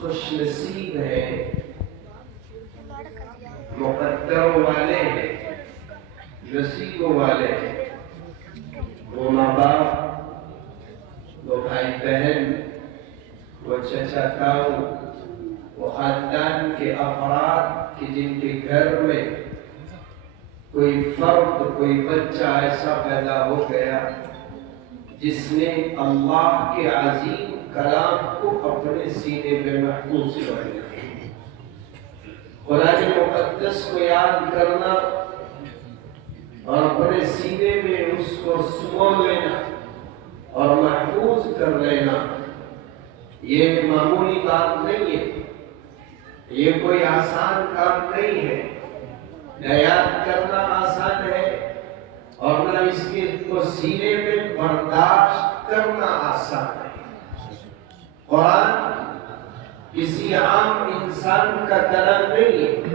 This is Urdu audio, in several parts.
خوش نصیب ہیں، مقدر والے ہیں، نصیبوں والے ہیں، وہ ماں باپ، وہ بھائی بہن، وہ چچا تاؤ، وہ خاندان کے افراد کہ جن کے گھر میں کوئی فرد، کوئی بچہ ایسا پیدا ہو گیا جس نے اللہ کے عظیم کلام کو اپنے سینے میں محفوظ کر لیا۔ قرآن مقدس کو یاد کرنا اور اپنے سینے میں اس کو سمو لینا اور محفوظ کر لینا، یہ معمولی بات نہیں ہے، یہ کوئی آسان کام نہیں ہے۔ نہ یاد کرنا آسان ہے اور نہ اس کو سینے میں برداشت کرنا آسان ہے۔ قرآن کسی عام انسان کا کلام نہیں ہے۔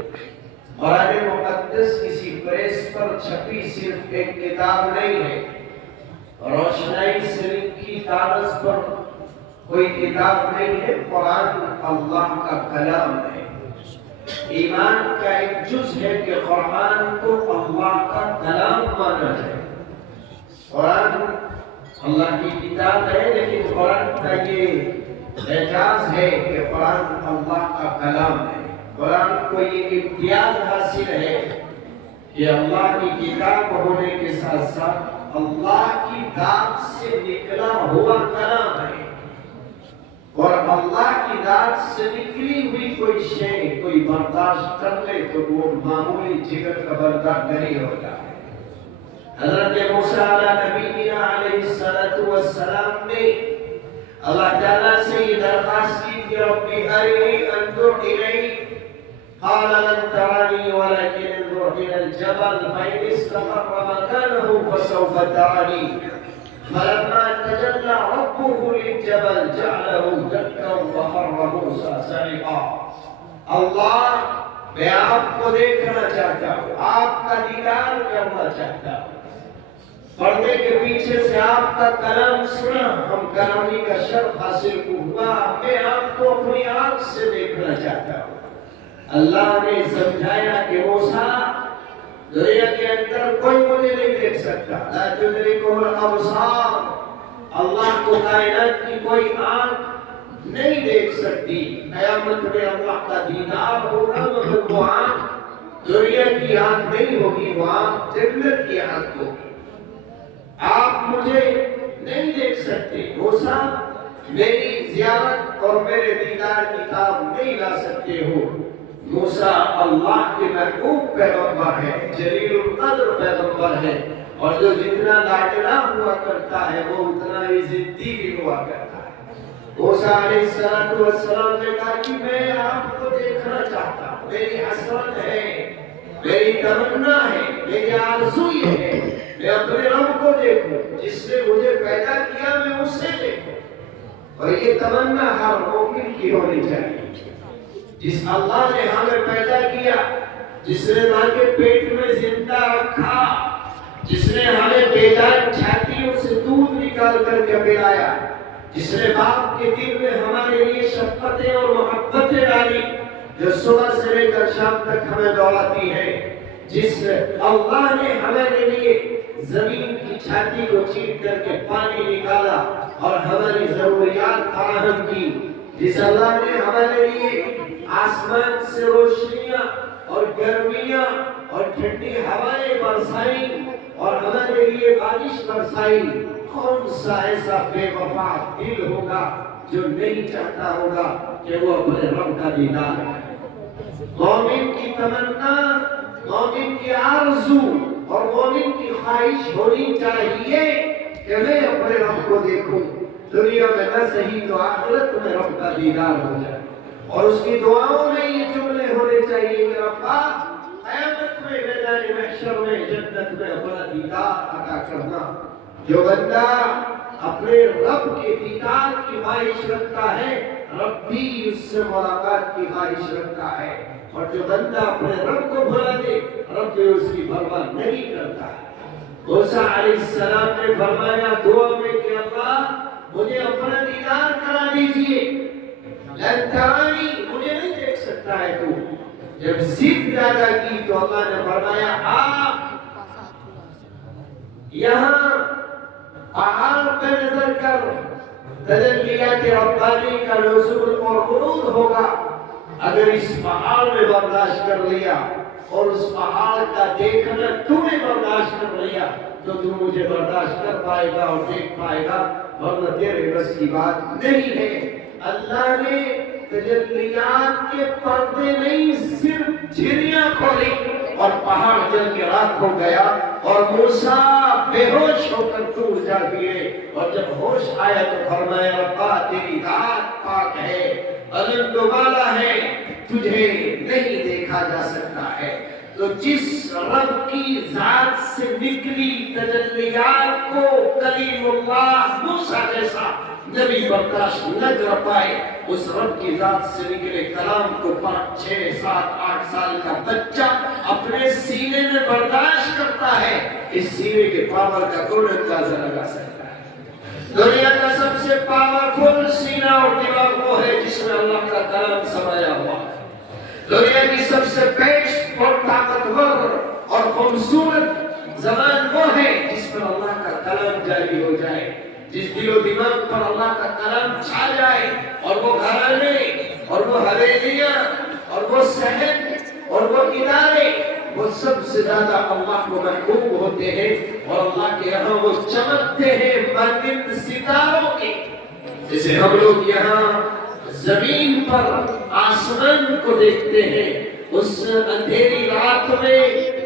قرآن مقدس کسی پریس پر چھپی صرف ایک کتاب نہیں ہے، روشنائی سے لکھی کاغذ پر کوئی کتاب نہیں ہے۔ قرآن اللہ کا کلام ہے۔ ایمان کا ایک جز ہے کہ قرآن کو اللہ کا کلام مانا جائے۔ قرآن اللہ کی کتاب ہے، لیکن قرآن کا یہ اعجاز ہے کہ قرآن اللہ کا کلام ہے۔ قرآن کو یہ امتیاز حاصل ہے کہ اللہ کی کتاب ہونے کے ساتھ ساتھ اللہ کی ذات سے نکلا ہوا کلام ہے، اور اللہ کی ذات سے نکلی ہوئی کوئی شے کوئی برداشت کر لے تو وہ معمولی جگر کا برداشت نہیں ہوتا ہے۔ حضرت موسیٰ علیہ نبینا علیہ السلام نے اللہ تعالیٰ سے یہ درخواست کی کہ ربی ارنی انظر الیک، قال لن ترانی ولكن انظر الى الجبل فإن استقر مكانه فسوف ترانی، فلما تجلى ربه للجبل جعله دكا وخر موسى صعقا۔ اللہ، میں آپ کو دیکھنا چاہتا ہوں، آپ کا دیدار کرنا چاہتا ہوں، پردے کے پیچھے سے آپ کا کلام سنا، ہم کلامی کا شرف حاصل ہوا، میں آپ کو اپنی آنکھ سے دیکھنا چاہتا ہوں۔ اللہ نے سمجھایا کہ موسیٰ، دنیا کے اندر کوئی مجھے نہیں دیکھ سکتا، لا تدرکہ الابصار، اللہ کو کائنات کی کوئی آنکھ نہیں دیکھ سکتی۔ قیامت میں اللہ کا دیدار ہوگا، مگر وہ آنکھ دنیا کی آنکھ نہیں ہوگی، وہ آنکھ جنت کی آنکھ ہوگی۔ آپ مجھے نہیں دیکھ سکتے موسیٰ، میری زیارت اور میرے دیدار کی خواب نہیں لا سکتے ہو۔ موسیٰ اللہ کے محبوب پیغمبر ہے، جلیل القدر پیغمبر ہے، اور جو جتنا لاڈلا ہوا کرتا ہے وہ اتنا ہی ضدی بھی ہوا کرتا ہے۔ موسیٰ علیہ السلام نے کہا کہ میں آپ کو دیکھنا چاہتا ہوں، میری حسرت ہے، میری تمنا ہے، میری آرزو یہ ہے میں اپنے رب کو دیکھوں، جس نے مجھے پیدا کیا میں اسے دیکھوں۔ اور یہ تمنا ہر مومن کی ہونی چاہیے۔ جس اللہ نے ہمیں پیدا کیا، جس نے ماں کے پیٹ میں زندہ رکھا، جس نے ہمیں بیجان چھاتیوں سے دودھ نکال کر کے پلایا، جس نے باپ کے دل میں ہمارے لیے شفقتیں اور محبتیں ڈالی، جو صبح سے لے کر شام تک ہمیں دوڑاتی ہے، جس اللہ نے ہمارے لیے زمین کی چھاتی کو چیٹ کر کے پانی نکالا اور ہماری ضروریات فراہم کی، جس اللہ نے ہمارے لیے آسمان سے روشنیاں اور گرمیاں اور ٹھنڈی ہوائیں برسائی اور ہمارے لیے بارش برسائی، کون سا ایسا بے وفا دل ہوگا جو نہیں چاہتا ہوگا کہ وہ اپنے رب کا دیدار کرے؟ مومن کی تمنا، مومن کی آرزو اور مومن کی خواہش ہونی چاہیے کہ میں اپنے رب کو دیکھوں، دنیا میں نہ صحیح تو آخرت میں رب کا دیدار ہو جائے۔ اور اس کی دعاؤں میں یہ جملے ہونے چاہیے کہ ربا قیامت میں میدان محشر میں جنت میں اپنا دیدار عطا کرنا۔ جو بندہ اپنے رب کے دیدار کی خواہش رکھتا ہے، رب بھی اس سے ملاقات کی خواہش رکھتا ہے، اور جو بندہ اپنے رب کو بھلا دے، رب بھی اس کی پرواہ نہیں کرتا ہے۔ موسیٰ علیہ السلام نے فرمایا دعا میں کہ اللہ مجھے اپنا دیدار کرا دیجئے۔ لن ترانی، مجھے نہیں دیکھ سکتا ہے تو. جب ضد زیادہ کی تو اللہ نے فرمایا آپ یہاں پہاڑ پہ نظر کر، تجلیات ربانی کا نزول اور عروج ہوگا. اگر اس پہاڑ میں برداشت کر لیا اور اس پہاڑ کا دیکھنا تو نے برداشت کر لیا تو تو مجھے برداشت کر پائے گا اور دیکھ پائے گا، ورنہ تیرے بس کی بات نہیں ہے. اللہ نے تجلیات کے پردے نہیں، صرف جھریاں کھولی اور پہاڑ جل کے راکھ ہو گیا اور موسیٰ بے ہوش ہو کر دور جا گئے. اور جب ہوش آیا تو فرمایا ربا تیری ذات پاک ہے، بلند و بالا ہے، تجھے نہیں دیکھا جا سکتا ہے. تو جس رب کی ذات سے نکلی تجلیات کو کلیم اللہ موسیٰ جیسا نبی برداشت نہ کر پائے، اس رب کی ذات سے نکلے کلام کو 5 6 7 8 سال کا بچہ اپنے سینے میں برداشت کرتا ہے. اس سینے کے پاور کا کون اندازہ لگا سکتا ہے؟ دنیا کا سب سے پاورفل سینہ اور دماغ وہ ہے جس میں اللہ کا کلام سمایا ہوا ہے. دنیا کی سب سے بیسٹ اور طاقتور اور خوبصورت زبان وہ ہے جس پر اللہ کا کلام جاری ہو جائے، جس دل و دماغ پر اللہ کا کلام چھا جائے. اور وہ گھرانے اور وہ حویلیاں اور وہ شہر اور وہ ادارے وہ سب سے زیادہ اللہ کو محبوب ہوتے ہیں اور اللہ کے یہاں وہ چمکتے ہیں مانند ستاروں کے. جیسے ہم لوگ یہاں زمین پر آسمان کو دیکھتے ہیں، اس اندھیری رات میں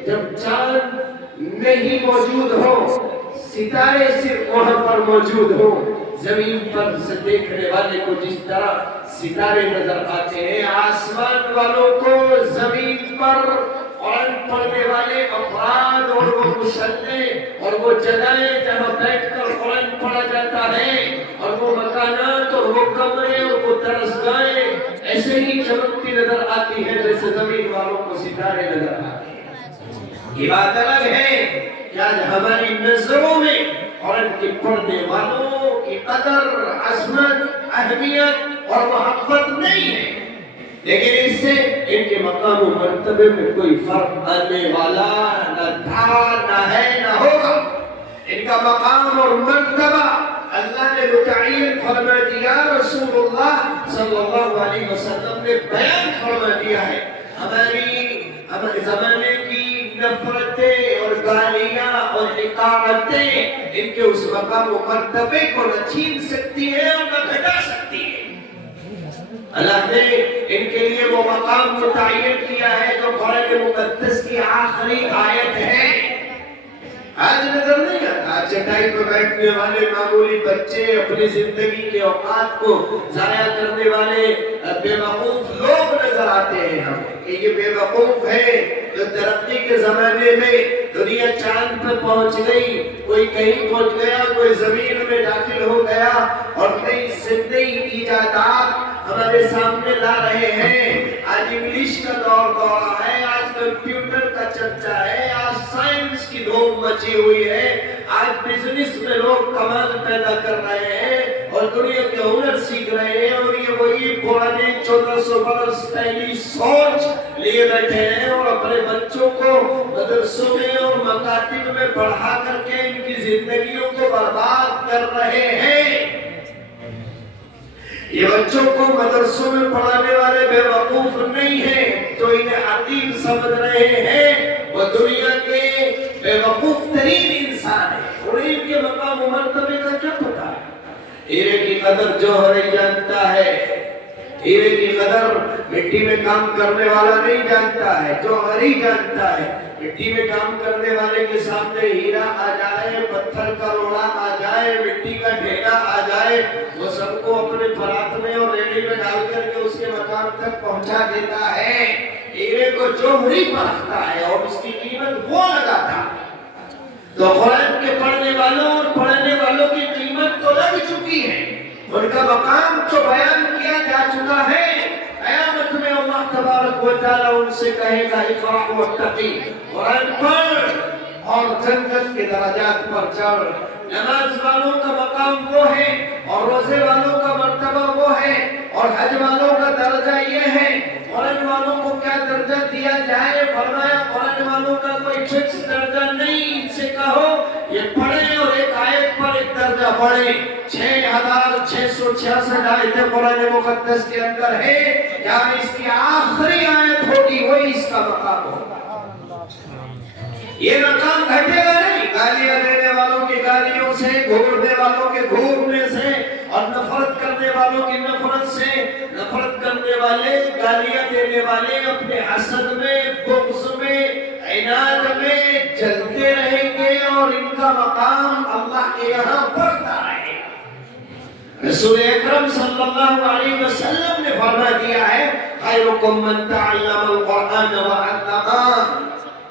جب چاند نہیں موجود ہو، ستارے صرف وہاں پر موجود ہو، زمین پر سے دیکھنے والے کو جس طرح ستارے نظر آتے ہیں، آسمان والوں کو زمین پر قرآن پڑھنے والے افراد اور وہ مصلے اور وہ جگہیں جہاں بیٹھ کر قرآن پڑھا جاتا ہے اور وہ مکانات اور وہ کمرے اور وہ درسگاہیں ایسے ہی چمکتی نظر آتی ہے جیسے زمین والوں کو ستارے نظر آتے ہیں. یہ بات الگ ہے کہ آج ہماری نظروں میں قرآن کے پڑھنے والوں کی قدر، عظمت، اہمیت اور محبت نہیں ہے، لیکن اس سے ان کے مقام و مرتبے میں کوئی فرق آنے والا نہ تھا، نہ ہے، نہ ہوگا. ان کا مقام اور مرتبہ اللہ نے متعین فرما دیا، رسول اللہ صلی اللہ علیہ وسلم نے بیان فرما دیا ہے. ہمارے زمانے کی نفرتیں اور گالیاں اور حقارتیں ان کے اس مقام و مرتبے کو نہ چھین سکتی ہے اور نہ گھٹا سکتی ہے. اللہ نے ان کے لیے وہ مقام متعین کیا ہے جو قرآن مقدس کی آخری آیت ہے. آج نظر نہیں آتا، چٹائی پر بیٹھنے والے معمولی بچے، اپنی زندگی کے اوقات کو ضائع کرنے والے بے وقوف لوگ نظر آتے ہیں ہمیں کہ یہ بے وقوف ہے جو ترقی کے زمانے میں دنیا چاند پر پہنچ گئی، کوئی کہیں پہنچ گیا، کوئی زمین میں داخل ہو گیا اور نئی سے نئی ایجادات ہمارے سامنے لا رہے ہیں. آج انگلش کا دور ہے، آج کمپیوٹر کا چرچا ہے، آج سائنس کی دھوم مچی ہوئی ہے، آج بزنس میں لوگ کمال پیدا کر رہے ہیں اور دنیا کے ہنر سیکھ رہے ہیں اور یہ وہی پرانے 1400 برس پہلی سوچ لیے بیٹھے ہیں اور اپنے بچوں کو مدرسوں میں اور مکاتب میں پڑھا کر کے ان کی زندگیوں کو برباد کر رہے ہیں. یہ بچوں کو مدرسوں میں پڑھانے والے بے وقوف نہیں ہیں تو انہیں عقیم سمجھ رہے ہیں، وہ دنیا کے بے وقوف ترین انسان ہیں اور ان کے مقام و مرتبے کا کیا پتہ ہے. ہیرے کی قدر جوہری جانتا ہے، ہیرے کی قدر مٹی میں کام کرنے والا نہیں جانتا ہے، جوہری جانتا ہے. مٹی میں کام کرنے والے کے سامنے ہیرا آ جائے، پتھر کا روڑا آ جائے، مٹی کا ڈھیلا آ جائے، وہ سب کو اپنے پرات میں اور ریڑھی میں ڈال کر کے اس کے مقام تک پہنچا دیتا ہے. ہیرے کو جوہری پرکھتا ہے اور اس کی قیمت وہ لگاتا ہے. تو قرآن کے پڑھنے والوں اور پڑھنے والوں کی قیمت تو لگ چکی ہے، ان کا مقام تو بیان کیا جا چکا ہے. قیامت میں اللہ تبارک و تعالیٰ ان سے کہے گا اقرأ واتقی، قرآن پڑھ اور جنت کے درجات پر چڑھ. نماز والوں کا مقام وہ ہے اور روزے والوں کا مرتبہ وہ ہے اور حج والوں کا درجہ یہ ہے، قرآن والوں کو کیا درجہ دیا جائے؟ فرمایا قرآن والوں کا کوئی فکس درجہ نہیں، ان سے کہو یہ پڑھیں اور ایک آیت پر ایک درجہ پڑھیں۔ 6666 آیتیں قرآن مقدس کے اندر ہے، یا اس کی آخری آیت ہوگی وہی اس کا مقام ہوگا۔ یہ مقام گھٹے گا نہیں، گالیاں دینے والوں کی گالیوں سے، گھورنے والوں کے گھورنے سے، اور نفرت کرنے والوں کی نفرت سے۔ نفرت کرنے والے، گالیاں دینے والے اپنے حسد میں، بغض میں، عناد میں جلتے رہیں گے، اور ان کا مقام اللہ کے یہاں بڑھتا رہے گا۔ رسول اکرم صلی اللہ علیہ وسلم نے فرما دیا ہے، خیرکم من تعلم القرآن وعلمہ،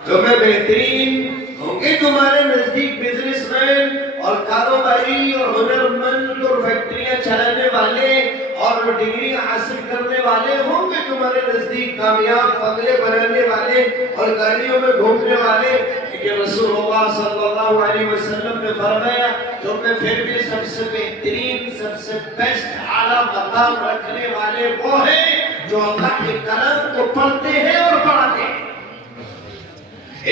تمہیں بہترین ہوں گے تمہارے نزدیک بزنس مین اور کاروباری اور ہنرمند اور فیکٹریاں چلانے والے اور ڈگری حاصل کرنے والے ہوں گے تمہارے نزدیک کامیاب بنگلے بنانے والے اور گاڑیوں میں گھومنے والے، لیکن رسول اللہ صلی اللہ علیہ وسلم نے فرمایا تم میں پھر بھی سب سے بہترین، سب سے بیسٹ اعلیٰ مقام رکھنے والے وہ ہیں جو اللہ کے کلام کو پڑھتے ہیں اور پڑھاتے ہیں۔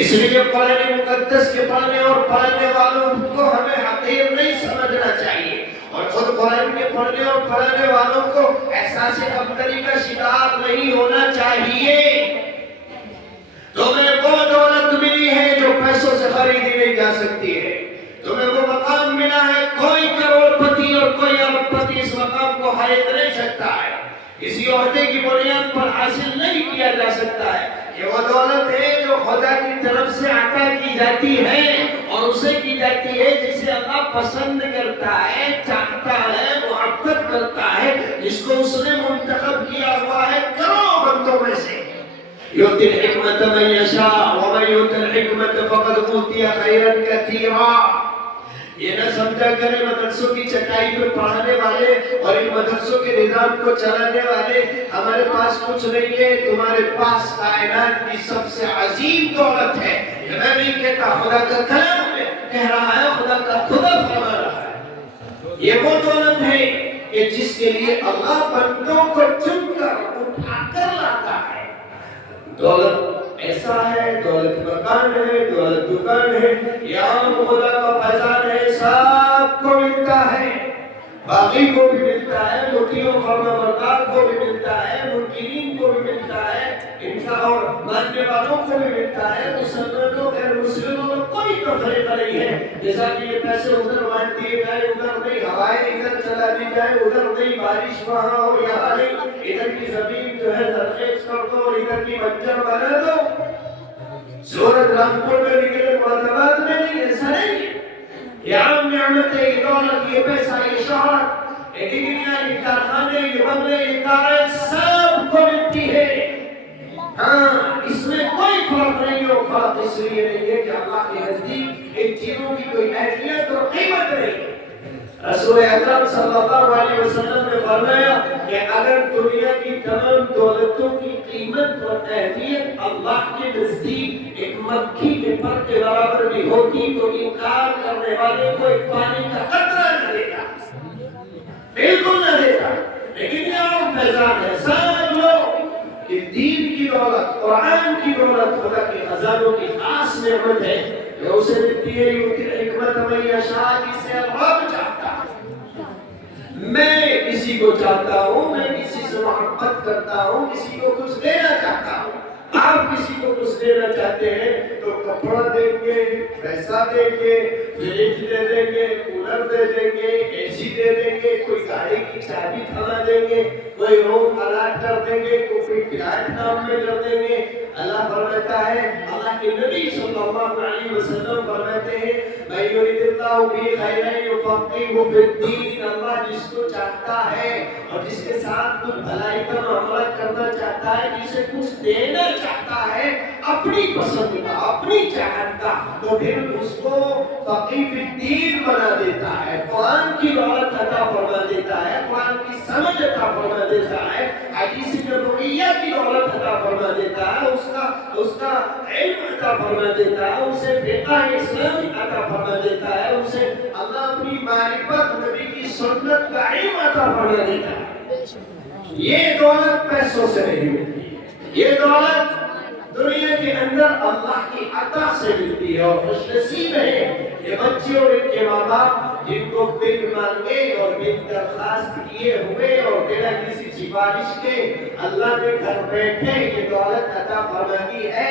اس لیے قرآن مقدس کے پڑھنے اور پڑھنے والوں کو ہمیں حقیر نہیں سمجھنا چاہیے، اور خود قرآن کے پڑھنے اور پڑھنے والوں کو احساس کمتری کا شکار نہیں ہونا چاہیے۔ تمہیں وہ دولت ملی ہے جو پیسوں سے خریدی نہیں جا سکتی ہے، تمہیں وہ مقام ملا ہے، کوئی کروڑ پتی اور کوئی ارب پتی اس مقام کو خرید نہیں سکتا ہے، کسی عہدے کی بنیاد پر حاصل نہیں کیا جا سکتا ہے۔ یہ وہ دولت ہے جو خدا کی طرف سے عطا کی جاتی ہے، اور اسے کی جاتی ہے جسے اللہ پسند کرتا ہے، چاہتا ہے، محبت کرتا ہے، جس کو اس نے منتخب کیا ہوا ہے کروڑوں بندوں میں سے۔ یؤتی الحکمت من یشاء ومن یؤت الحکمت فقد اوتی خیرا کثیرا۔ یہ نہ سمجھا کرے مدرسوں کی چٹائی پہ پڑھانے والے اور ان مدرسوں کے نظام کو چلانے والے ہمارے پاس کچھ نہیں ہے، تمہارے پاس کائنات کی سب سے عظیم دولت ہے۔ یہ میں نہیں کہتا، خدا کا کلام کہہ رہا ہے، خدا کا خدا فرما رہا ہے۔ یہ وہ دولت ہے کہ جس کے لیے اللہ بندوں کو چن کر اٹھا کر لاتا ہے۔ دولت ایسا ہے، دولت مکان ہے، دولت دکان ہے، یہاں خدا کا فیضان ہے، سب کو ملتا ہے، باغی کو بھی ملتا ہے، مٹیوں فرما بردار کو بھی ملتا ہے، منکرین کو بھی ملتا ہے، انسان اور ماننے والوں کو بھی ملتا ہے، مسلمانوں غیر مسلموں میں کوئی تفریق نہیں ہے۔ جیسا کہ یہ پیسے ادھر بانٹ دیے جائے، ادھر نہیں ہوائیں ادھر چلا دی جائے، ادھر نہیں بارش وہاں ہو یہاں نہیں، ادھر کی زمین جو ہے زرخیز کر دو اور ادھر کی بنجر بنا دو، سورج رامپور میں نکلے مرتبات میں نہیں، ایسا نہیں۔ یہ عام نعمت ہے، یہ دولت، یہ پیسہ، یہ شہرت، یہ ڈگریاں، یہ کارخانے، یہ بنگلے، یہ کاریں سب کو ملتی ہے۔ ہاں، اس میں کوئی فرق نہیں ہو، فرق اس لیے نہیں ہے کہ اللہ کے نزدیک ان چیزوں کی کوئی اہمیت اور قیمت نہیں۔ رسول اکرم صلی اللہ علیہ وسلم نے فرمایا کہ اگر دنیا کی تمام دولتوں کی قیمت اور اہمیت اللہ کے نزدیک ایک مکھی کے پر کے برابر بھی ہوتی تو انکار کرنے والے کو ایک پانی کا قطرہ نہ دیتا، بالکل نہ دیتا۔ لیکن یہ عام فیضان ہے، سب لوگ کہ دین کی دولت، قرآن کی دولت خدا کے خزانوں کی خاص نعمت ہے جو اسے ملتی ہے۔ یؤتی الحکمت من یشاء، جسے رب چاہتا ہے۔ میں کسی کو چاہتا ہوں، میں کسی سے محبت کرتا ہوں، کسی کو کچھ دینا چاہتا ہوں۔ آپ کسی کو کچھ دینا چاہتے ہیں تو کپڑا دیں گے، پیسہ دیں گے، فریج دے دیں گے، کولر دے دیں گے، اے سی دے دیں گے، کوئی گاڑی کی چابی تھما دیں گے، کوئی روم الاٹ کر دیں گے، کوئی کرایہ نام میں کر دیں گے۔ اللہ فرماتا ہے، اللہ کے نبی صلی اللہ علیہ وسلم فرماتے ہیں، میں یرید اللہ بہ خیرا یفقہہ فی الدین، اللہ جس کو چاہتا ہے اور جس کے ساتھ کچھ بھلائی کا معاملہ کرنا چاہتا ہے، جسے کچھ دینا چاہتا ہے اپنی پسند کا، اپنی چاہت کا، تو پھر اس کو فقیہ فی الدین بنا دیتا ہے، قرآن کی دولت عطا فرما دیتا ہے، قرآن کی سمجھ عطا فرما دیتا ہے، حدیث نبویہ کی دولت عطا فرما دیتا ہے، اس کا علم عطا فرما دیتا ہے، اسے فقہ اسلامی عطا فرما دیتا ہے، اسے اللہ اپنی معرفت نبی کی سنت کا علم عطا فرما دیتا ہے۔ یہ دولت پیسوں سے نہیں ملتی، یہ دولت دنیا کے اندر اللہ کی عطا سے ملتی ہے. اور خوش نصیب ہے یہ بچے اور ان کے ماں باپ جن کو بن مانگے اور بن درخواست کیے ہوئے اور بنا کسی سفارش کے اللہ نے گھر بیٹھے یہ دولت عطا فرما دی ہے،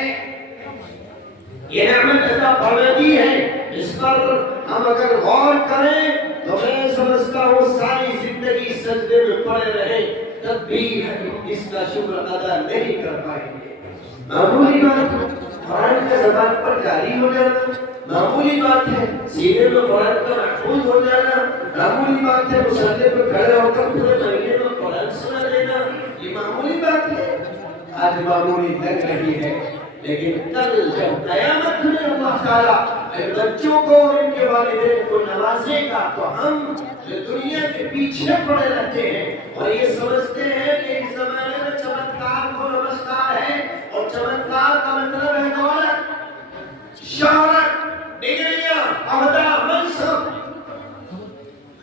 یہ نعمت عطا فرما دی ہے. اس پر ہم اگر غور کریں تو میں سمجھتا ہوں ساری زندگی سجدے میں پڑے رہے تب بھی ہم اس کا شکر ادا نہیں کر پائیں گے. معمولی بات ہے قرآن کا زبان پر جاری ہو جانا، معمولی بات ہے سینے میں قرآن کا محفوظ ہو جانا، معمولی بات ہے مصلی پہ کھڑے ہو کر پورے مہینے میں قرآن سنا لینا، یہ معمولی بات ہے. آج معمولی لگ رہی ہے لیکن کل جب قیامت میں اللہ تعالیٰ بچوں کو اور ان کے والدین کو نوازے گا تو ہم جو دنیا کے پیچھے پڑے رہتے ہیں اور یہ سمجھتے ہیں کہ اس زمانے میں چمتکار کو نمسکار ہے، اور چمتکار کا مطلب ہے دولت، شہرت، ڈگریاں، عہدہ، منصب،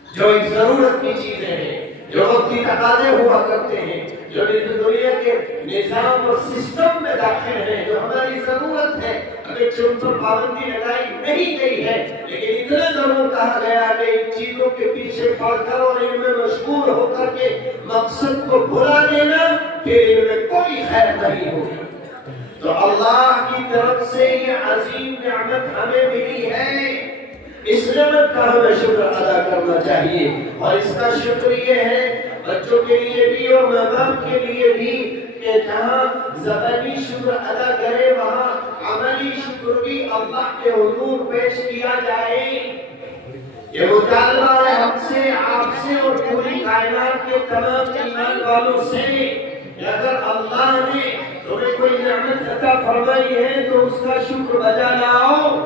جو ایک ضرورت کی چیزیں ہیں، جو وقتی تقاضے ہوا کرتے ہیں، جو دنیا کے نظام اور سسٹم میں داخل ہیں، جو ہماری ضرورت ہے. اگرچہ ان پر پابندی لگائی نہیں گئی ہے لیکن اتنا ضرور کہا گیا کہ ان چیزوں کے پیچھے پڑ کر اور ان میں مشغول ہو کر کے مقصد کو بھلا دینا پھر ان میں کوئی خیر نہیں ہوگی. تو اللہ کی طرف سے یہ عظیم نعمت ہمیں ملی ہے، اس نعمت کا ہمیں شکر ادا کرنا چاہیے. اور اس کا شکر یہ ہے بچوں کے لیے بھی اور ماں باپ کے لیے بھی کہ جہاں زبانی شکر ادا کرے وہاں عملی شکر بھی اللہ کے حضور پیش کیا جائے. یہ مطالبہ ہے ہم سے، آپ سے اور پوری کائنات کے تمام ایمان والوں سے کہ اگر اللہ نے تمہیں کوئی نعمت عطا فرمائی ہے تو اس کا شکر بجا لاؤ.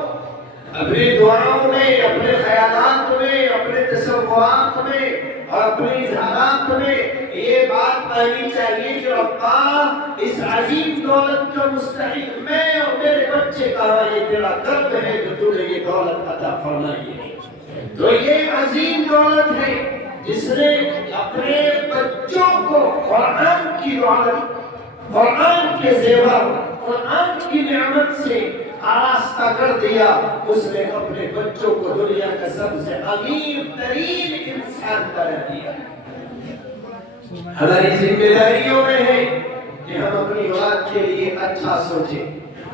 اپنی دعاؤں میں، اپنے خیالات میں، اپنے تصورات میں اور اپنی اظہارات میں یہ بات پانی چاہیے کہ ربا اس عظیم دولت کا مستحق میں اور میرے بچے کہاں، یہ تیرا کرم ہے جو تو نے یہ دولت عطا فرمائی ہے. تو یہ عظیم دولت ہے جس نے اپنے بچوں کو قرآن کی دولت، قرآن کے زیور، قرآن کی نعمت سے آراستہ کر دیا. اس نے اپنے بچوں کو دنیا کا سب سے امیر ترین انسان بنا دیا. ہماری ذمہ داریوں میں ہے کہ ہم اپنی اولاد کے لیے اچھا سوچیں،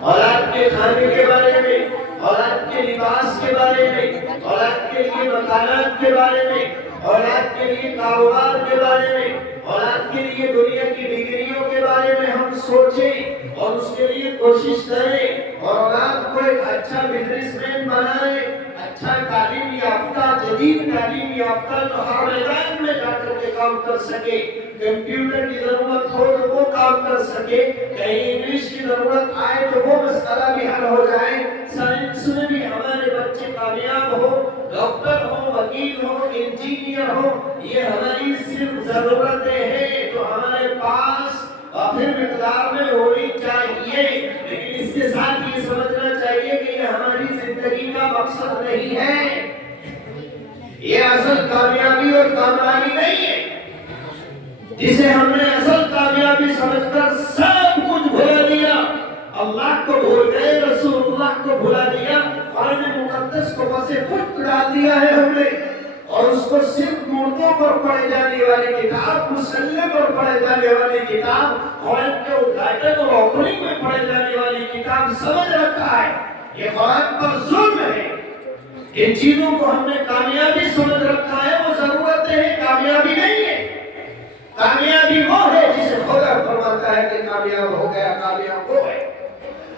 اولاد کے کھانے کے بارے میں، اولاد کے لباس کے بارے میں، اولاد کے لیے مکانات کے بارے میں، اولاد کے لیے کاروبار کے بارے میں، اولاد کے لیے دنیا کی ڈگریوں کے بارے میں ہم سوچیں اور اس کے لیے کوشش کریں اور اولاد کو ایک اچھا بزنس مین بنائیں، اچھا تعلیم یافتہ، جدید تعلیم یافتہ جو ہر میدان میں جا کر کے کام کر سکے. کمپیوٹر کی ضرورت ہو تو وہ کام کر سکے، کہیں انگلش کی ضرورت آئے تو وہ مسئلہ بھی حل ہو جائے. سائنس میں بھی ہمارے بچے کامیاب ہو، ڈاکٹر ہو، وکیل ہو، انجینئر ہو. یہ ہماری صرف ضرورتیں ہیں جو ہمارے پاس وافر مقدار میں ہونی چاہیے، لیکن اس کے ساتھ یہ سمجھنا چاہیے کہ یہ ہماری زندگی کا مقصد نہیں ہے، یہ اصل کامیابی اور کامیابی نہیں ہے. جسے ہم نے اصل کامیابی سمجھ کر سب کچھ بھلا دیا، اللہ کو بھول گئے، رسول اللہ کو بھلا دیا، قرآن مقدس کو بس خود ڈال دیا ہے ہم نے، اور اس کو صرف مردوں پر پڑھے جانے والی کتاب، مسلح پر پڑھے جانے والی کتاب، قرآن کے ادھاٹن اور اوپننگ میں پڑھے جانے والی کتاب سمجھ رکھا ہے. یہ قرآن پر ظلم ہے. ان چیزوں کو ہم نے کامیابی سمجھ رکھا ہے، وہ ضرورتیں ہیں، کامیابی نہیں ہے. کامیابی وہ ہے جسے خدا فرماتا ہے کہ کامیاب ہو گیا، کامیاب ہو گئے.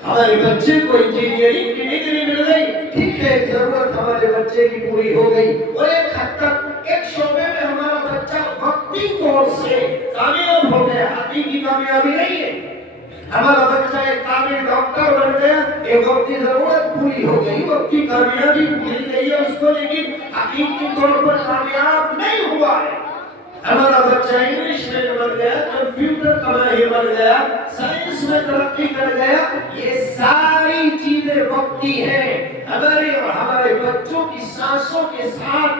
ہمارے بچے کو انجینئرنگ کی ڈگری مل گئی، ٹھیک ہے، ضرورت ہمارے بچے کی پوری ہو گئی، اور ایک حد تک ایک شعبے میں ہمارا بچہ وقتی طور سے کامیاب ہو گیا، حقیقی کامیابی نہیں ہے. ہمارا بچہ ایک کامل ڈاکٹر بن گیا، ایک وقتی ضرورت پوری ہو گئی، وقتی کامیابی مل گئی ہے اس کو، لیکن حقیقی طور پر کامیاب نہیں ہوا ہے. ہمارا بچہ انگلش میں بن گیا، کمپیوٹر کا ماہر بن گیا، سائنس میں ترقی کر گیا، یہ ساری چیزیں وقتی ہیں. ہمارے اور ہمارے بچوں کی سانسوں کے ساتھ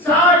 60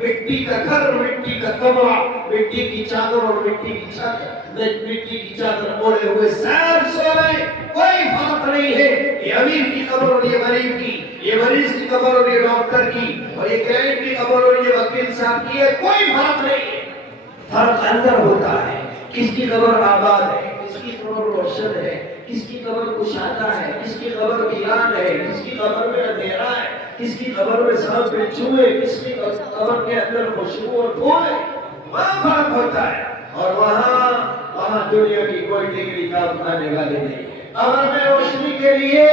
مٹی کا گھر، مٹی کا کمرہ، مٹی کی چادر اور مٹی کی چھت، مٹی کی چادر اوڑھے ہوئے سب سوئے، کوئی فرق نہیں ہے یہ امیر کی قبر اور یہ غریب کی، یہ مریض کی قبر اور یہ ڈاکٹر کی، اور یہ کلائنٹ کی قبر اور یہ وکیل صاحب کی ہے، کوئی فرق نہیں ہے۔ فرق اندر ہوتا ہے، کس کی قبر آباد ہے، کس کی قبر روشن ہے، کس کی قبر کشادہ ہے، کس کی قبر ویران ہے، کس کی قبر میں اندھیرا ہے، کس کی قبر میں سانپ بچھو ہے، کس کی قبر کے اندر خوشبو اور پھول ہے، وہاں فرق ہوتا ہے۔ اور وہاں دنیا کی کوئی ڈگری کام آنے والی نہیں۔ قبر میں روشنی کے لیے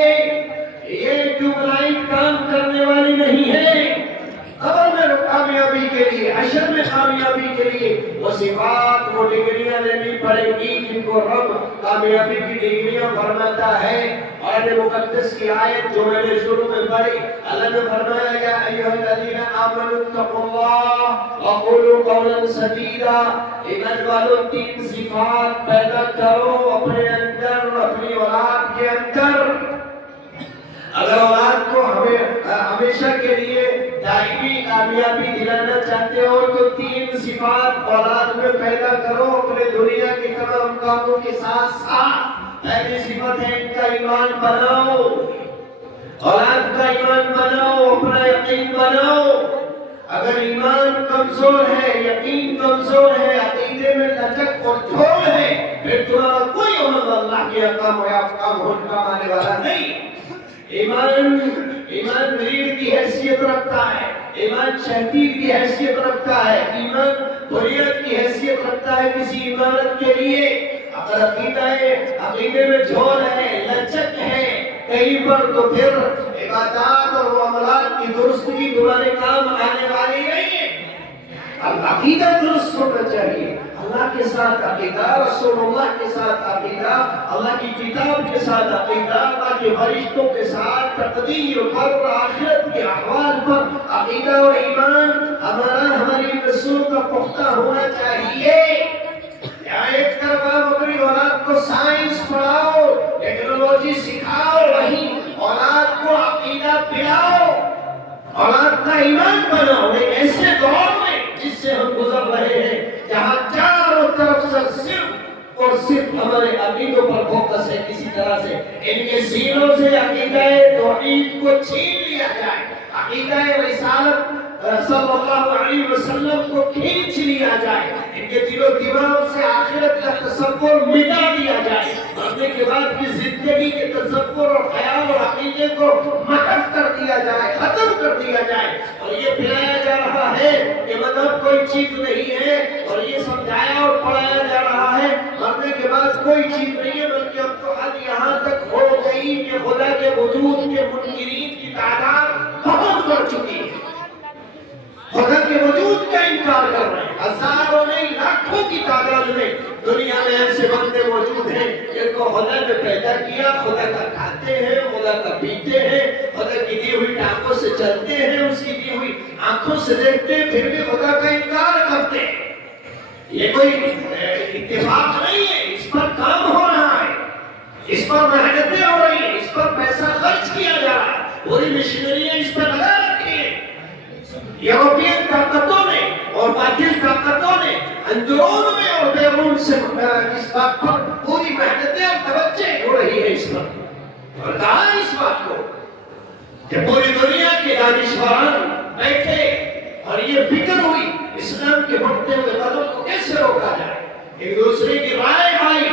یہ ٹیوب لائٹ کام کرنے والی نہیں ہے، قبر میں کامیابی کے لیے، حشر میں کامیابی کے لیے وہ صفات، وہ ڈگریاں لینی پڑیں گی جن کو رب کامیابی کی ڈگریاں فرماتا ہے۔ اور مقدس کی آیت جو میں نے شروع میں پڑھی، اللہ نے فرمایا یا ایھا الذین آمنوا اتقوا اللہ وقولوا قولا سدیدا، ایمان والو تین صفات پیدا کرو اپنے اندر، اپنی اولاد کے اندر۔ اگر اولاد کو ہمیشہ کے لیے دائمی کامیابی دلانا چاہتے ہو تو تین صفات اولاد میں پیدا کرو اپنے دنیا کے تمام کاموں کے ساتھ ساتھ۔ پہلی صفت ہے ان کا ایمان بناؤ، اولاد کا ایمان بناؤ، اپنا یقین بناؤ۔ اگر ایمان کمزور ہے، یقین کمزور ہے، عقیدے میں لچک اور جھول ہے، پھر تمہارا کوئی عمل اللہ کے احکام آنے والا نہیں۔ ایمان ریڑھ کی حیثیت رکھتا ہے، ایمان شہتیر کی حیثیت رکھتا ہے، ایمان بنیاد کی حیثیت رکھتا ہے کسی عمارت کے لیے۔ اگر عقیدے میں جھول ہے، لچک ہے کہیں پر، تو پھر عبادات اور معاملات کی درستگی تمہارے کام آنے والی نہیں ہے۔ اب عقیدہ درست ہونا چاہیے، اللہ کے ساتھ عقیدہ، رسول اللہ کے ساتھ عقیدہ، اللہ کی کتاب کے ساتھ عقیدہ، اللہ کے فرشتوں کے ساتھ تقدیر پر، آخرت کے احوال پر عقیدہ اور ایمان ہماری نسلوں کا پختہ ہونا چاہیے۔ ایک طرف آپ اپنی اولاد کو سائنس پڑھاؤ، ٹیکنالوجی سکھاؤ، وہیں اولاد کو عقیدہ پلاؤ، اولاد کا ایمان بناؤ۔ ایک ایسے دور میں جس سے ہم گزر رہے ہیں جہاں چاروں طرف سے صرف اور صرف ہمارے عقیدوں پر فوکس ہے، کسی طرح سے ان کے سینوں سے عقیدہ توحید کو چھین لیا جائے، عقیدہ رسالت صلی اللہ علیہ وسلم کو کھینچ لیا جائے، ان کے دل و دماغ سے آخرت کا تصور مٹا دیا جائے، مرنے کے بعد کی زندگی کے تصور اور خیال اور عقیدے کو محو کر دیا جائے، ختم کر دیا جائے۔ اور یہ پھیلایا جا رہا ہے کہ مذہب کوئی چیز نہیں ہے، اور یہ سمجھایا اور پڑھایا جا رہا ہے مرنے کے بعد کوئی چیز نہیں ہے، بلکہ اب تو حد یہاں تک ہو گئی کہ خدا کے وجود کے منکرین کی تعداد بہت بڑھ چکی ہے، خدا کے وجود کا انکار کر رہے ہیں۔ ہزاروں نہیں لاکھوں کی تعداد میں دنیا میں ایسے بندے موجود ہیں جن کو خدا نے پیدا کیا، خدا کا کھاتے ہیں، خدا کا پیتے ہیں، خدا کی دی ہوئی ٹانگوں سے چلتے ہیں، اس کی دی ہوئی آنکھوں سے دیکھتے ہیں، پھر بھی خدا کا انکار کرتے ہیں۔ یہ کوئی اتفاق نہیں ہے، اس پر کام ہو رہا ہے، اس پر محنتیں ہو رہی ہیں، اس پر پیسہ خرچ کیا جا رہا ہے، پوری مشینریاں اس پر لگا رکھی ہیں۔ یورپین طاقتوں نے اور باطل طاقتوں نے اندرون میں اور بیرون سے اس بات پر پوری محنتیں اور توجہ ہو رہی ہے اس پر، اور کہا اس بات کو کہ پوری دنیا کے دانشوران بیٹھے اور یہ فکر ہوئی اسلام کے بڑھتے ہوئے قدم کو کیسے روکا جائے، ایک دوسرے کی رائے آئی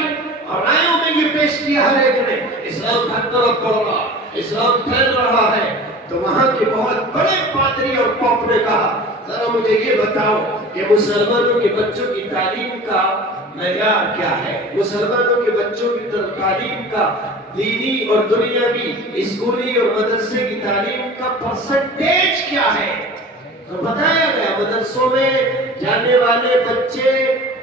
اور رائےوں میں یہ پیش کیا ہر ایک نے، اسلام ہر طرف بڑھ رہا، اسلام پھیل رہا ہے۔ تو وہاں کے بہت بڑے پادری اور پوپ نے کہا ذرا مجھے یہ بتاؤ کہ مسلمانوں کے بچوں کی تعلیم کا معیار کیا ہے، مسلمانوں کے بچوں کی تعلیم کا دینی اور دنیاوی اسکولی اور مدرسے کی تعلیم کا پرسنٹیج کیا ہے۔ تو بتایا گیا مدرسوں میں جانے والے بچے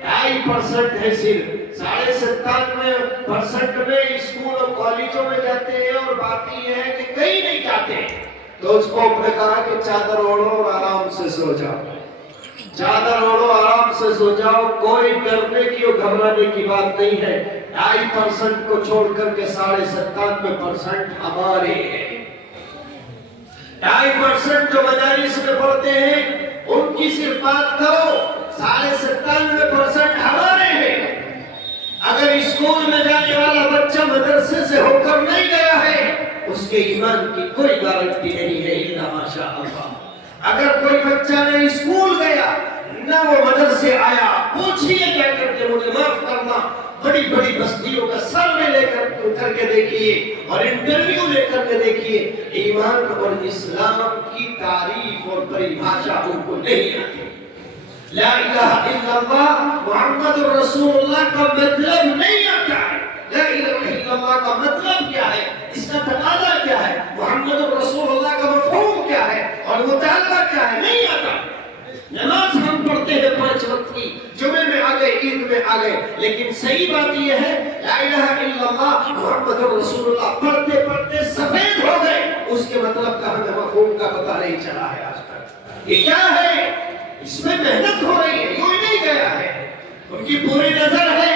2.5% ہے، صرف 97.5% میں اسکول اور کالجوں میں جاتے ہیں، اور باقی یہ ہے کہ کہیں نہیں جاتے ہیں۔ تو اس کو نے کہا کہ چادر اوڑھو اور آرام سے سو جاؤ، چادر اوڑھو آرام سے سو جاؤ، کوئی ڈرنے کی اور گھبرانے کی بات نہیں ہے۔ 2.5% کو چھوڑ کر کے 97.5% ہمارے ہیں۔ 2.5% جو مدارس میں پڑھتے ہیں ان کی صرف بات کرو، 97% ہمارے ہیں۔ اگر اسکول میں جانے والا بچہ مدرسے سے ہو کر نہیں گیا ہے، اس کے ایمان کی کوئی گارنٹی نہیں ہے الا ماشاء اللہ۔ اگر کوئی بچہ نہ اسکول گیا نہ وہ مدرسے آیا، پوچھئے کیا کر کے، مجھے معاف کرنا، بڑی بڑی بستیوں کا سروے لے کر کے دیکھیے اور انٹرویو لے کر کے دیکھیے، ایمان اور اسلام کی تعریف اور پریبھاشا ان کو نہیں آتی۔ لا الہ الا اللہ محمد رسول اللہ کا مطلب نہیں آتا ہے۔ لا الہ الا اللہ کا مطلب کیا ہے، اس کا تقاضا کیا ہے، محمد رسول اللہ کا مفہوم کیا ہے اور مطالبہ کیا ہے، نہیں آتا۔ نماز ہم پڑھتے ہیں 5 وقت کی، جمعے میں آ گئے، عید میں آ گئے، لیکن صحیح بات یہ ہے لا الہ الا اللہ محمد رسول اللہ پڑھتے پڑھتے سفید ہو گئے، اس کے مطلب کا ہمیں مفہوم کا پتہ نہیں چلا ہے آج تک۔ یہ کیا ہے؟ اس میں محنت ہو رہی ہے، یوں ہی نہیں گیا ہے۔ ان کی پوری نظر ہے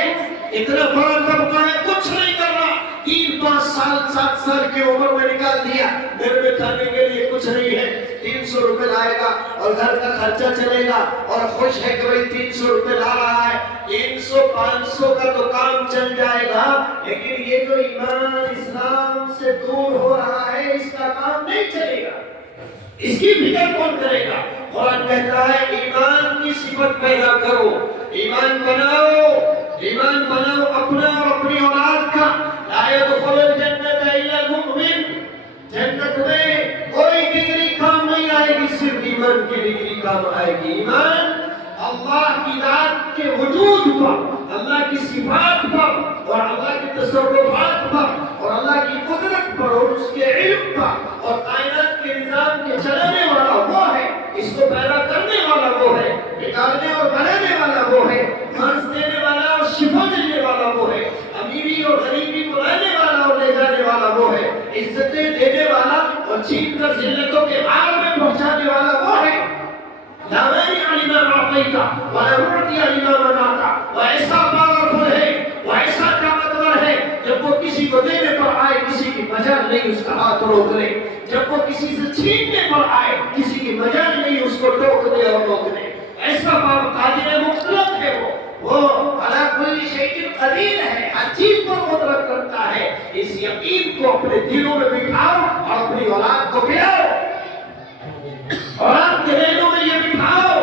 اتنا بڑا طبقہ ہے، کچھ نہیں کر رہا، 3 5 سال 7 سال کی عمر میں نکال دیا، گھر میں کھانے کے لیے کچھ نہیں ہے، 300 روپے لائے گا اور گھر کا خرچہ چلے گا اور خوش ہے کہ بھئی 300 روپے لا رہا ہے، 300 500 کا تو کام چل جائے گا، لیکن یہ جو ایمان اسلام سے دور ہو رہا ہے اس کا کام نہیں چلے گا، اس کی فکر کون کرے گا؟ قرآن کہتا ہے ایمان کی صفت پیدا کرو، ایمان بناؤ، ایمان بناؤ اپنا اور اپنی اولاد کا۔ لا يدخل الجنة الا المؤمن، جنت میں کوئی ڈگری کام نہیں آئے گی، صرف ایمان کی ڈگری کام آئے گی۔ ایمان اللہ کی ذات کے وجود پر، اللہ کی صفات پر اور اللہ کی تصرفات پر اور اللہ کی قدرت پر اور اس کے علم پر اور کائنات کے نظام کے چلانے والا وہ ہے، اس کو پیدا کرنے والا وہ ہے، بگاڑنے اور بنانے والا وہ ہے، مرض دینے والا اور شفا دینے والا وہ ہے، امیری اور غریبی کو لانے والا اور لے جانے والا وہ ہے، عزتیں دینے والا اور چھین کر ذلتوں کے عار میں پہنچانے والا وہ ہے۔ لا مانع لما اعطيت ولا معطي لما منعت۔ وہ ایسا پاورفل ہے، وہ ایسا طاقتور ہے، جب وہ کسی کو دینے پر آئے کسی کی مجال نہیں اس کا ہاتھ روک لے، جب وہ کسی سے چھیننے پر آئے کسی کی مجال نہیں اس کو ٹوک دے اور روک دے۔ ایسا قادر مطلق ہے وہ علی کل شیء قدیر ہے، ہر چیز پر قدرت کرتا ہے۔ اس یقین کو اپنے دلوں میں بٹھاؤ اور اپنی اولاد کو پلاؤ اور آپ کے ذہنوں میں یہ بٹھاؤ،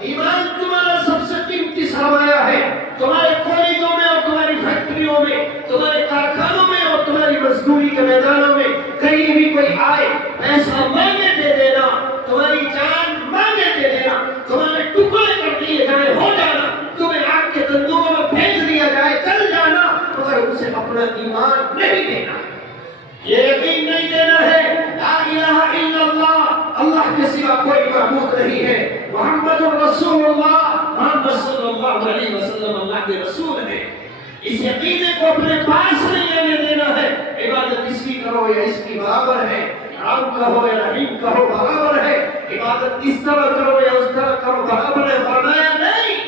ایمان تمہارا سب سے قیمتی سرمایہ ہے۔ تمہارے کالجوں میں اور تمہاری فیکٹریوں میں، تمہارے کارخانوں میں اور تمہاری مزدوری کے میدانوں میں کہیں بھی کوئی آئے پیسہ مانگے دے دینا، تمہاری جان مانگے دے دینا، تمہارے ٹکڑے کر دیے جائے ہو جانا، تمہیں آگ کے تندوروں میں پھینک دیا جائے چل جانا، مگر اسے اپنا ایمان نہیں دینا، یہ یقین نہیں دینا ہے لا الہ الا اللہ، اللہ کے سوا کوئی معبود نہیں ہے، محمد رسول اللہ، محمد صلی اللہ علیہ وسلم اللہ کے رسول ہیں۔ اس یقینے کو اپنے پاس نہیں آنے دینا ہے، عبادت اس کی کرو یا اس کی برابر ہے، رام کہو یا رحیم کہو برابر ہے، عبادت اس طرح کرو یا اس طرح کرو برابر ہے، فرمایا نہیں،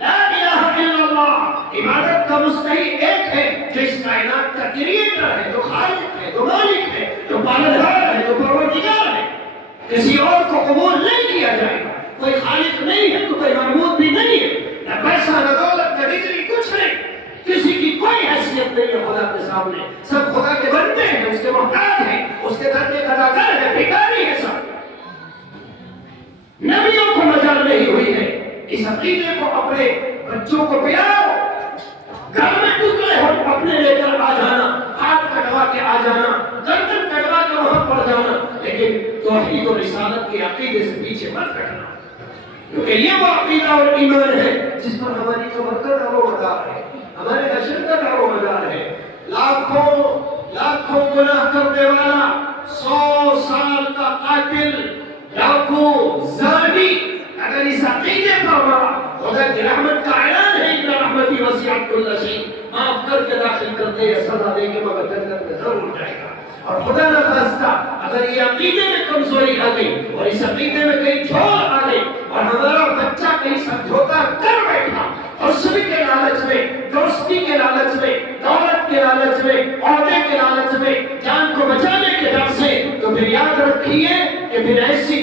لا الہ الا اللہ، عبادت کا مستحق ایک ہے جو اس کائنات کا کریٹر ہے، جو خالق ہے، جو مالک ہے، جو پالنہار ہے، جو پروردگار ہے، کسی اور کو قبول نہیں کیا جائے گا، کوئی خالق نہیں ہے تو کوئی معبود بھی نہیں ہے، نہ پیسہ نہ دولت نہ ڈگری کچھ نہیں، کسی کی کوئی حیثیت نہیں ہے خدا کے سامنے، سب خدا کے بندے ہیں، اس کے محتاج ہیں، اس کے در کے قضاگر ہیں، بھکاری ہے سب، نبیوں کو مجال نہیں ہوئی ہے۔ اس عقیدے کو اپنے بچوں کو پلاؤ، گھر میں ٹکڑے ہو اپنے لے کر آ جانا، ہاتھ کٹوا کے آ جانا، گردن کٹوا کے وہاں پڑ جانا، لیکن توحید و رسالت کے عقیدے سے پیچھے مت ہٹنا، کیونکہ یہ وہ عقیدہ اور ایمان ہے جس پر ہماری قبر کا دار و مدار ہے، ہمارے حشر کا دار و مدار ہے۔ لاکھوں گناہ کرنے والا، 100 سال کا قاتل، لاکھوں زانی، اگر اس عقیدے پر مرا، خدا کی رحمت کا اعلان ہے، ان رحمتی وسعت کل شیء، معاف کر کے داخل کر دے یا سزا دے کے مگر جنت میں ضرور جائے گا۔ اور خدا نہ خواستہ اگر یہ عقیدے میں کمزوری آ گئی اور اس عقیدے میں کہیں جھوٹ آ گئی اور ہمارا بچہ کہیں سمجھوتا کر بیٹھا اور سب کے لالچ میں، دوستی کے لالچ میں، دولت کے لالچ میں، عہدے کے لالچ میں، جان کو بچانے کے ڈر سے، تو پھر یاد رکھیے کہ پھر ایسی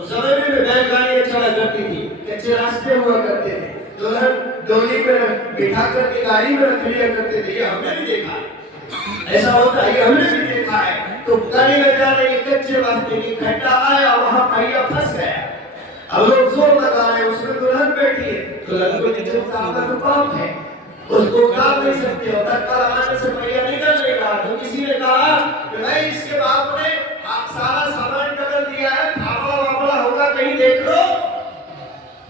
اس زمانے میں بیل گاڑیاں چلا کرتی تھی، کچے راستے ہوا کرتے تھے، دلہن ڈولی میں بٹھا کر کے گاڑی میں رکھ لیا کرتے تھے، یہ ہم نے بھی دیکھا ہے، ایسا ہوتا ہے، یہ ہم نے بھی دیکھا ہے۔ تو گاڑی میں جا رہے کچے راستے کی، کھڈا آیا وہاں پہیا پھنس گیا، اب لوگ زور لگا رہے ہیں، اس میں دلہن بیٹھی ہے، دلہن کو جتنے طاقت پاک ہے، اس کو اتار نہیں سکتے، اور دھکا لگانے سے پہیا نکل نہیں رہا، تو کسی نے کہا کہ بھائی اس کے باپ نے سارا سامان بدل دیا ہے، بھاگا واپڑا ہوگا کہیں دیکھ لو۔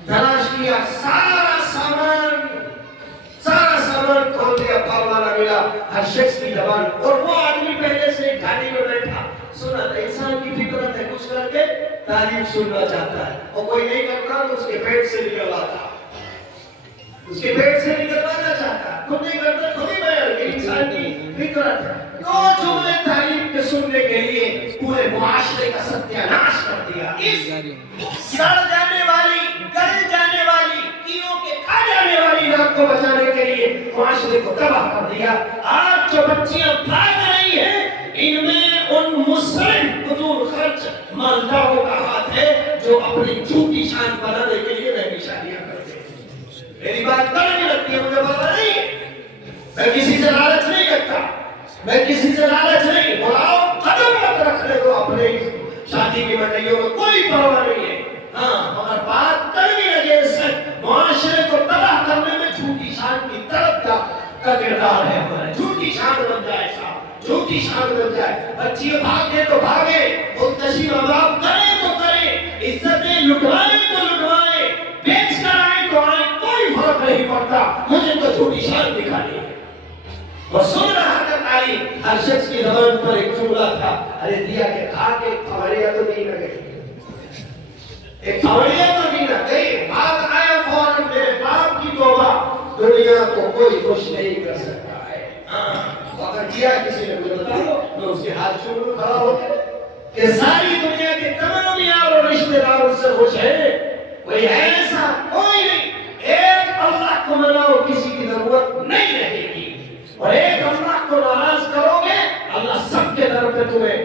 تلاش کیا، سارا سامان کھول دیا، بھاگا نہ ملا، ہر شخص کی زبان، اور وہ آدمی پہلے سے گاڑی میں بیٹھا سنا تھا، انسان کی فطرت ہے کچھ کر کے تعریف سننا چاہتا ہے، اور کوئی نہیں کرتا تو اس کے پیٹ سے نکلواتا، اس کے پیٹ سے نکلوانا چاہتا، خود نہیں کرتا خود ہی بیان، یہ انسان کی فطرت ہے۔ دو جملے تعریف کے سننے کے لیے پورے معاشرے کا ستیاناش کر دیا، اس سڑ جانے والی، گل جانے والی، کیڑوں کے کھا جانے والی نام کو بچانے کے لیے معاشرے کو تباہ کر دیا۔ آج جو بچیاں بھاگ رہی ہیں، ان میں ان مسلم فضول خرچ مالداروں کا ہاتھ ہے جو اپنی جھوٹی شان بنانے کے لیے نئی شادیاں کرتے ہیں۔ میری بات کرنے لگتی ہے، مجھے پتا نہیں ہے، میں کسی سے لالچ نہیں کرتا، میں کسی سے لالچ نہیں، بلاؤ قدم مت رکھنے دو اپنے شادی کی منڈیوں میں، کوئی پرواہ نہیں ہے، ہاں مگر بات کرنے لگے اس سے معاشرے کو تباہ کرنے میں جھوٹی شان کی طرف کا کردار ہے ہمارا، جھوٹی شان بن جائے صاحب، جھوٹی شان بن جائے، بچی بھاگے تو بھاگے، منتشی ماں باپ کریں تو کریں، عزتیں لٹوائیں تو لٹوائیں، بیچ کر آئیں تو آئیں، کوئی فرق نہیں پڑتا، مجھے تو جھوٹی شان دکھانی ہے۔ اور سن رہا تھا تعلیم، ہر شخص کی زبان پر ایک جملہ تھا، ارے دیا کہ کھا کے کھوڑیاں تو نہیں لگے، ایک کھوڑیاں تو نہیں لگے، بھاگ آیا فوراً، میرے باپ کی توبہ، دنیا کو کوئی خوش نہیں کر سکتا ہے۔ اگر دیا کسی نے مجھے بتا دو، میں اس کے ہاتھ چھوڑوں کھڑا ہو کہ ساری دنیا کے تمام یار اور رشتہ دار اس سے خوش ہیں، کوئی ایسا کوئی نہیں، ایک اللہ کو مناؤ، کسی کی ضرورت نہیں رہے گی، اور ایک اللہ کو ناراض کرو گے، اللہ سب کے در پہ تمہیں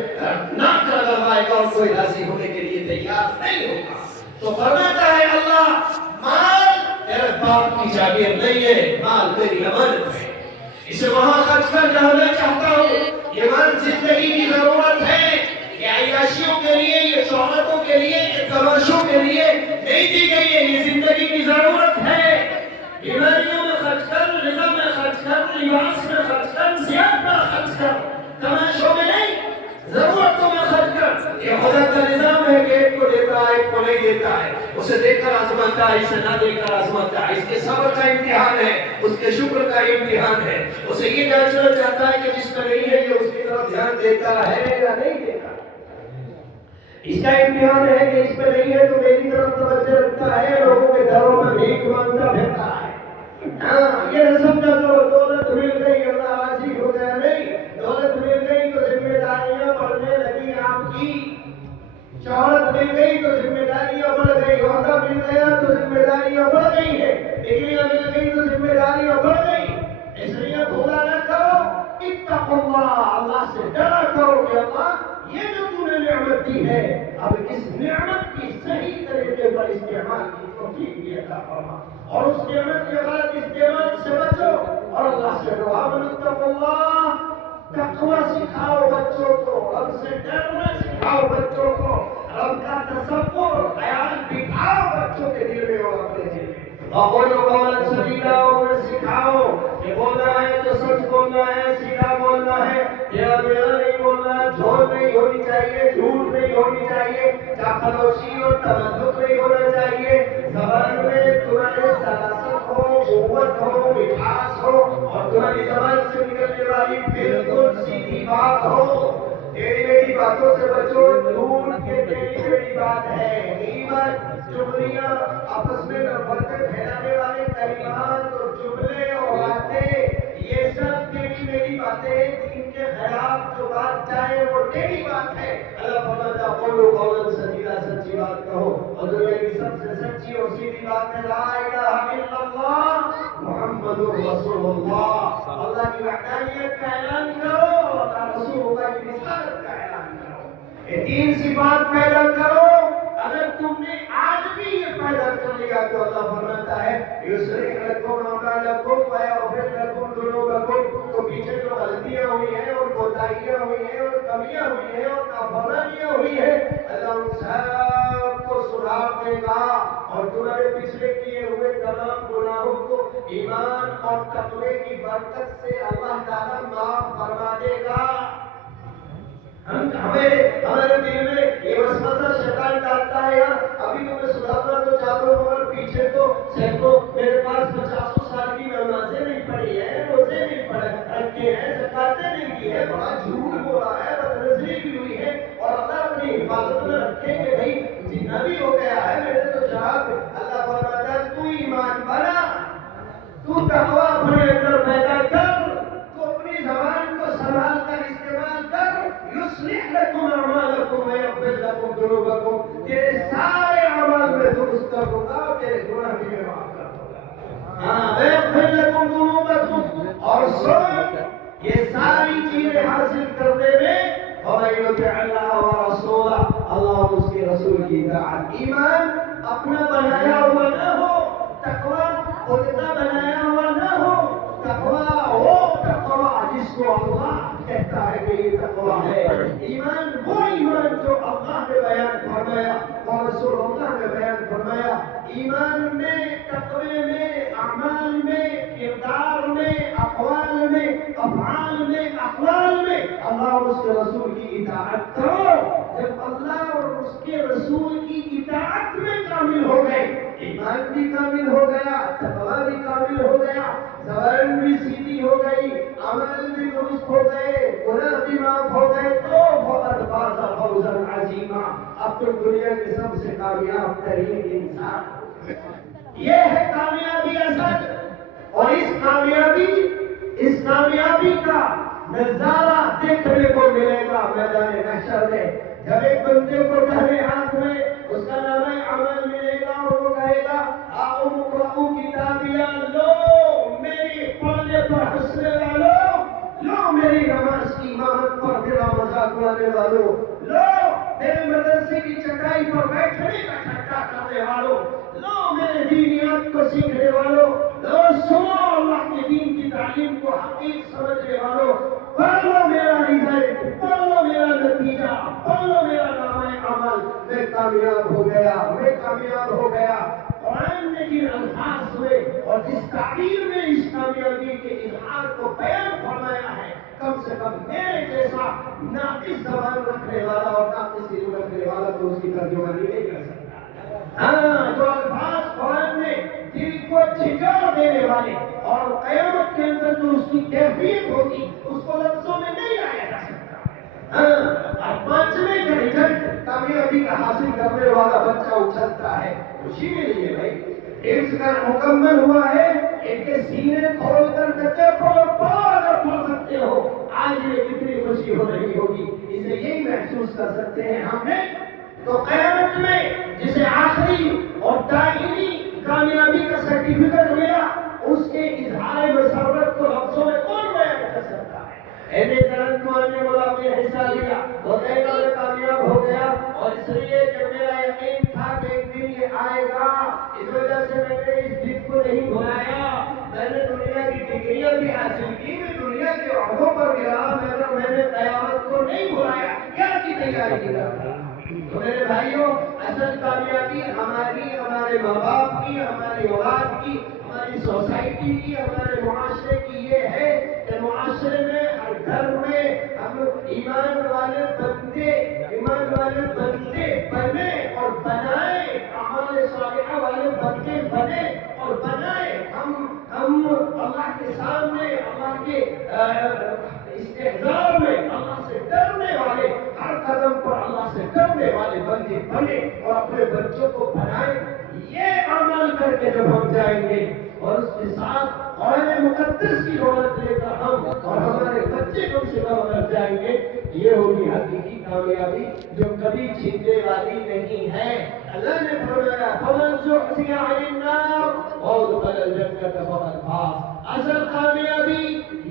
ناک لگوائے گا اور کوئی راضی ہونے کے لیے تیار نہیں ہوگا۔ تو فرماتا ہے اللہ، مال میرے باپ کی جاگیر نہیں ہے، مال میری امانت ہے، اسے وہاں خرچ کر جہاں میں چاہتا ہوں، یہ مال زندگی کی ضرورت ہے، یہ عیاشیوں کے لیے، یہ شہرتوں کے لیے، یہ تماشوں کے لیے نہیں دی گئی ہے، یہ زندگی کی ضرورت ہے۔ بیماریوں میں خرچ کر، غذا میں خرچ کر، لباس میں خرچ کر، صحت پر خرچ کر، تماشوں میں نہیں، ضرورتوں میں خرچ کر۔ یہ خدا کا نظام ہے کہ ایک کو دیتا ہے ایک کو نہیں دیتا ہے، اسے دیکھ کر آزماتا ہے، اسے نہ دیکھ کر آزماتا ہے، اس کے صبر کا امتحان ہے، اس کے شکر کا امتحان ہے، اسے یہ جانچنا چاہتا ہے کہ جس میں نہیں ہے یہ اس کی طرف دھیان دیتا ہے یا نہیں دیتا، اس کا امتحان ہے کہ اس میں نہیں ہے تو میری طرف توجہ رکھتا ہے، لوگوں کے گھروں میں بھیک مانگتا پھرتا ہے۔ ہاں یہ نہ سمجھا تو دولت مل گئی اللہ راضی ہو گیا، نہیں، دولت مل گئی تو ذمہ داریاں بڑھنے لگی آپ کی، شہرت مل گئی تو ذمہ داریاں بڑھ گئی، عہدہ مل گیا تو ذمہ داریاں بڑھ گئی ہے، ڈگریاں مل گئی تو ذمہ داریاں بڑھ گئی، اس لیے بھولا نہ کرو، اتقوا اللہ، اللہ سے ڈرا کرو کہ اللہ یہ جو تو نے نعمت دی ہے، اب اس نعمت کی صحیح طریقے پر استعمال کی توفیق بھی عطا فرما، اور اس نعمت کے غلط استعمال سے بچو، اور اللہ سے دعا اتقوا اللہ، تقوی سکھاؤ بچوں کو، رب سے ڈرنا سکھاؤ بچوں کو، رب کا تصور خیال بٹھاؤ بچوں کے دل میں اور اپنے دل میں، اور قولا سدیدا انہیں سکھاؤ کہ بولنا ہے تو سچ بولنا ہے، سیدھا بولنا ہے، تیرا میرا نہیں بولنا ہے، جھوٹ نہیں ہونی چاہیے، جھوٹ نہیں ہونی چاہیے، چاپلوسی اور تمدق نہیں ہونا چاہیے، زبان میں تمہارے سلاست ہو، قوت ہو، مٹھاس ہو، اور تمہاری زبان سے نکلنے والی بالکل سیدھی بات ہو، تیری میری باتوں سے بچو، جھوٹ کے تیری میری بات ہے، غیبت، چغلیاں، آپس میں نفرتیں پھیلانے والے کلمات اور جملے اور باتیں، یہ سب تیری میری باتیں، دین کے خلاف جو بات چاہے وہ تیری بات ہے۔ اللہ فرماتا قولوا قولا سدیدا، سچی بات کہو، اور دنیا کی سب سے سچی اور سیدھی بات ہے لا الہ الا اللہ محمد رسول اللہ، اللہ کی وحدانیت کا اعلان کرو، اور رسول اللہ کی رسالت کا اعلان کرو، یہ تین صفات پیدا کرو، اگر تم نے آج بھی یہ پیدا کر لیا تو اللہ فرماتا ہے یصلح لکم اعمالکم ویغفر لکم ذنوبکم. تو پیچھے جو غلطیاں ہوئی ہیں اور کوتاہیاں ہوئی ہیں اور کمیاں ہوئی ہیں اور نافرمانیاں ہوئی ہیں اللہ ان سب کو سدھار دے گا اور تمہارے پچھلے کیے ہوئے تمام گناہوں کو ایمان اور تقوی کی برکت سے اللہ تعالیٰ معاف فرما دے گا. ہمارے دل میں یہ وسوسہ شیطان ڈالتا ہے یار ابھی تو میں سدھارنا تو چاہتا ہوں مگر پیچھے تو سینکڑوں میرے پاس 50 سال کی نمازیں نہیں پڑھی ہیں روزے نہیں رکھے ہیں زکاتیں نہیں کی ہے بڑا جھوٹ بولا ہے بدنظری بھی ہوئی ہے اور اللہ اپنی حفاظت میں رکھے کہ بھائی جتنا بھی ہو گیا ہے میرے تو جواب اللہ فرماتا ہے تو ایمان بنا تو تقویٰ اپنے اندر پیدا کر تو اپنی زبان کو سنبھال کر استعمال کر یصلح لکم اعمالکم ویغفر لکم ذنوبکم. تیرے سارے اعمال میں درست کر دوں گا اور تیرے گناہ بھی میں معاف کر دوں گا. ویغفر لکم ذنوبکم. اور سن یہ ساری چیزیں حاصل کرنے میں ومن یطع اللہ ورسولہ اللہ اور اس کے رسول کی اطاعت. ایمان اپنا بنایا ہوا نہ ہو تقویٰ خود کا بنایا ہوا نہ ہو. تقویٰ ہو تقویٰ جس کو اللہ کہتا ہے کہ یہ تقویٰ ہے. ایمان وہ ایمان جو اللہ نے بیان فرمایا اور رسول اللہ نے بیان فرمایا. ایمان میں تقوی میں اعمال میں کردار میں اقوال میں افعال میں اقوال میں اللہ اور اس کے رسول کی اطاعت کرو. جب اللہ اور اس کے رسول کی اطاعت میں کامل ہو گئے ایمان بھی کامل ہو گیا تقویٰ بھی کامل ہو گیا زبان بھی سیدھی ہو گئی عمل بھی درست ہو گئے گناہ بھی معاف ہو گئے تو فقد فاز فوزا عظیما. اب تو دنیا کے سب سے کامیاب ترین انسان یہ ہے کامیابی اصل. اور اس کامیابی کا نظارہ دیکھنے کو ملے گا میدان محشر میں جب ایک بندے کو دہنے ہاتھ میں اس کا نامہ عمل ملے گا اور وہ کہے گا آؤ اقرؤ کتابیہ لو میری پڑھنے پر ہنسنے والوں لو میری نماز کی امامت پر میرا مذاق اڑانے والوں لو میرے مدرسے کی چٹائی پر بیٹھنے کا ٹھٹا کرنے والوں لو میرے دینیات کو سیکھنے والوں لو سنو اللہ کے دین کی تعلیم کو حقیق سمجھنے والوں پڑھ لو میرا رزلٹ پڑھ لو میرا نتیجہ پڑھ لو میرا نامہ عمل میں کامیاب ہو گیا. قرآن نے جن الفاظ ہوئے اور جس تعبیر میں اس کامیابی کے اظہار کو بیان فرمایا ہے کم سے کم میرے جیسا ناقص زبان رکھنے والا اور ناقص علم رکھنے والا تو اس کی ترجمانی نہیں کر سکتا. جو الفاظ قرآن میں دل کو جھنجھوڑ دینے والے اور قیامت کے اندر جو اس کی کیفیت ہوگی اس کو لفظوں میں نہیں لایا جا سکتا. اور پانچویں کا رزلٹ کامیابی کا حاصل کرنے والا بچہ اچھلتا ہے خوشی میں لیے بھائی حفظ کا مکمل ہوا ہے ان کے سینے کھول کر کچے کھول پڑھ پڑھ سکتے ہو آج یہ کتنی خوشی ہو رہی ہوگی اسے یہی محسوس کر سکتے ہیں ہم نے. تو قیامت میں جسے آخری اور دائمی کامیابی کا سرٹیفکیٹ ملا اس کے اظہار مسرت کو لفظوں میں کون بیان کر سکتا ہے. آنے والا نے حصہ لیا وہ کہے گا میں کامیاب ہو گیا اور اس لیے کہ میرا یقین تھا کہ ایک دن یہ آئے گا اس وجہ سے میں نے اس دن کو نہیں بھلایا. میں نے دنیا کی ڈگریاں بھی حاصل کی میں دنیا کے عہدوں پر بھی رہا مگر میں نے قیامت کو نہیں بھلایا کیا کی تیاری کی رہا. تو میرے بھائیوں اصل کامیابی ہماری ہمارے ماں باپ کی ہماری اولاد کی ہماری سوسائٹی کی ہمارے معاشرے کی یہ ہے کہ معاشرے میں ہر گھر میں ہم ایمان والے بندے بنے اور بنائے اعمال صالحہ والے بندے بنے اور بنائے. ہم اللہ کے سامنے اللہ کے استحضار میں اللہ سے ڈرنے والے ہر قدم پر اللہ سے ڈرنے والے بندے بنے اور اپنے بچوں کو بنائے. یہ عمل کر کے جب ہم جائیں گے اور اس کے ساتھ قرآن مقدس کی دولت لے کر ہم اور ہمارے بچے کم سے کم کر جائیں گے یہ ہوگی حقیقی کامیابی جو کبھی چھیننے والی نہیں ہے. اللہ نے فرمایا فمن زحزح عن النار وادخل الجنة فقد فاز. اصل کامیابی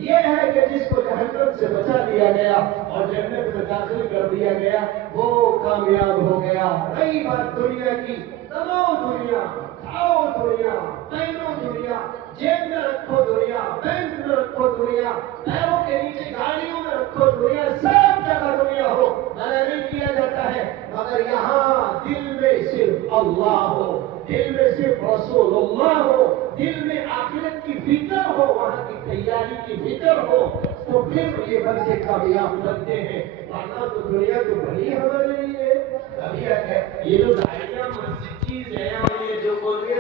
یہ ہے کہ جس کو جہنم سے بچا دیا گیا اور جنت میں داخل کر دیا گیا، وہ کامیاب ہو گیا۔ رہی بات دنیا کی، کماؤ دنیا، کھاؤ دنیا، پہنو دنیا، جیب میں رکھو دنیا، بینک میں رکھو دنیا، پیروں کے نیچے گاڑیوں میں رکھو دنیا، سب جگہ دنیا ہو، منع نہیں کیا جاتا ہے، مگر یہاں دل میں صرف اللہ ہو، دل میں صرف رسول اللہ ہو، دل میں آخرت کی فکر ہو، وہاں کی تیاری کی فکر ہو، تو پھر یہ بندے کامیاب بنتے ہیں۔ ورنہ تو دنیا تو بھلی ہمارے لیے یہ جو دائرہ مسجد چیز ہے اور یہ جو بولے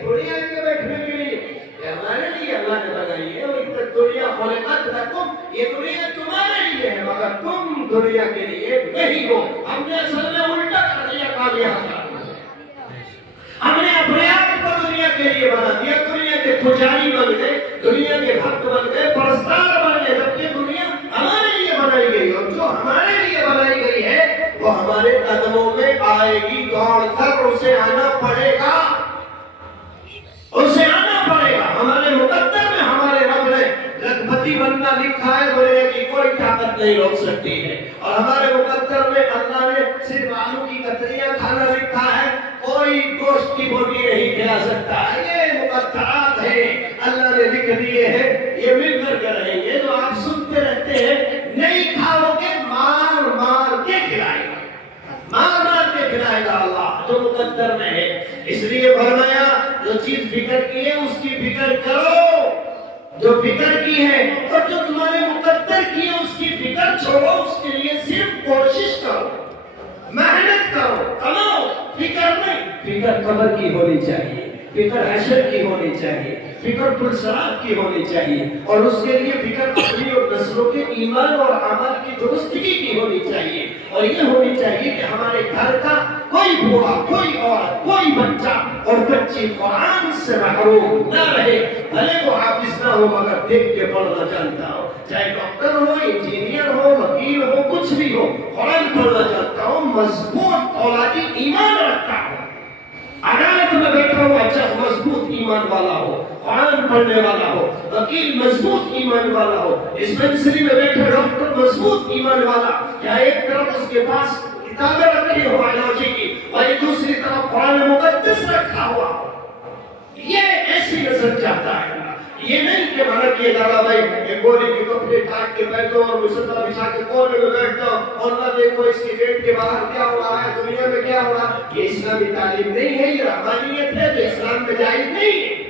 تھوڑی آ کے بیٹھنے کے لیے، یہ ہمارے لیے اللہ نے بنائی ہے۔ اور دنیا خلقت لکم، یہ دنیا تمہارے لیے ہے مگر تم دنیا کے لیے نہیں ہو۔ ہم نے اصل میں الٹا کر دیا کامیاب، ہم نے اپنے آپ کو دنیا کے لیے بنا دیا، دنیا کے پجاری بن گئے، دنیا کے بھکت بن گئے، پرستار بن گئے، جبکہ دنیا ہمارے لیے بنائی گئی، اور جو ہمارے لیے بنائی گئی ہے وہ ہمارے قدموں میں آئے گی، دوڑ کر اسے آنا پڑے گا، اسے آنا پڑے گا۔ ہمارے مقدر میں ہمارے رب نے لکھپتی بننا لکھا ہے، دنیا کی کوئی طاقت نہیں روک سکتی ہے، اور ہمارے مقدر میں اللہ نے صرف آلو کی کتریاں کھانا لکھا ہے، کوئی گوشت کی بوٹی نہیں کھلا سکتا۔ یہ مقدرات ہیں، اللہ نے لکھ دیے ہیں، یہ مل کر کے رہیں گے۔ جو آپ سنتے رہتے ہیں نہیں کھاؤ گے، مار مار کے کھلائے گا، مار مار کے کھلائے گا اللہ، جو مقدر میں ہے۔ اس لیے فرمایا جو چیز فکر کی ہے اس کی فکر کرو، جو فکر کی ہے، اور جو تمہارے مقدر کی ہے اس کی فکر چھوڑو، اس کے لیے صرف کوشش کرو، محنت کرو، کماؤ۔ فکر نہیں، فکر قبر کی ہونی چاہیے، فکر حشر کی ہونی چاہیے، فکر پلسرات کی ہونی چاہیے، اور اس کے لیے فکر اپنی اور نسلوں کے ایمان اور عمل کی درستگی کی ہونی چاہیے، اور یہ ہونی چاہیے کہ ہمارے گھر کا کوئی بوڑھا، کوئی عورت، کوئی بچہ اور بچی قرآن سے محروم نہ رہے، بھلے وہ حافظ نہ ہو مگر دیکھ کے پڑھنا جانتا ہو، چاہے ڈاکٹر ہو، انجینئر ہو، وکیل ہو، کچھ بھی ہو، قرآن پڑھنا جانتا ہو، مضبوط اولادی ایمان رکھتا ہو، عدالت میں بیٹھا ہوا جج مضبوط ایمان والا ہو، قرآن پڑھنے والا ہو، وکیل مضبوط ایمان والا ہو، ڈسپنسری میں بیٹھا ڈاکٹر مضبوط ایمان والا، یا ایک طرف اس کے پاس کتابیں رکھی ہو بایولوجی کی اور ایک دوسری طرف قرآن مقدس رکھا ہوا، یہ ایسی نظر چاہتا ہے۔ یہ نہیں کہ منع کیے جانا بھائی ایک گولی کے کپڑے ٹاک کے بیٹھو اور مسلح بچھا کے کونے میں بیٹھ جاؤ اور نہ دیکھو اس کے گیٹ کے باہر کیا ہو رہا ہے، دنیا میں کیا ہو رہا ہے۔ یہ اسلامی تعلیم نہیں ہے، یہ رحمانیت ہے جو اسلام میں جائز نہیں ہے۔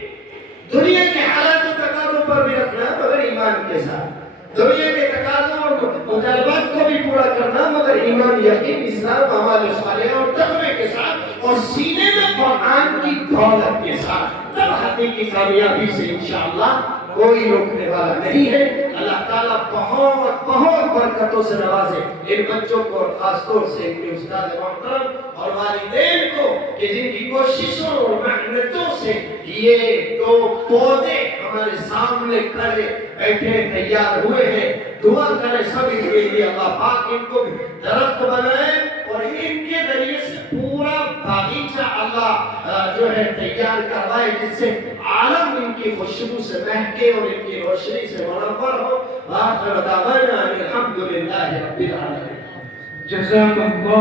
دنیا کے حالات و تقاضوں پر بھی رکھنا مگر ایمان کے ساتھ، دنیا کے تقاضوں اور مطالبات کو بھی پورا کرنا مگر ایمان، یقین، اسلام، اعمال صالحہ اور تقوی کے ساتھ، اور سینے میں قرآن کی دولت کے ساتھ، تب حقیقی کامیابی سے انشاءاللہ کوئی روکنے والا نہیں ہے۔ اللہ تعالیٰ بہت بہت برکتوں سے نوازے ان بچوں کو، اور خاص طور سے ان کے استاد محترم اور والدین کو کہ جن کی کوششوں اور محنتوں سے یہ دو پودے ہمارے سامنے کھڑے بیٹھے تیار ہوئے ہیں۔ دعا کریں سب ان کے لیے اللہ پاک ان کو درخت بنائے اور ان کے ذریعے سے پورا باغیچہ اللہ جو ہے تیار کروائے، جس سے عالم ان کی خوشبو سے مہکے اور ان کی روشنی سے منور ہو۔ وآخر دعوانا ان الحمد للہ رب العالمین۔ جزاک اللہ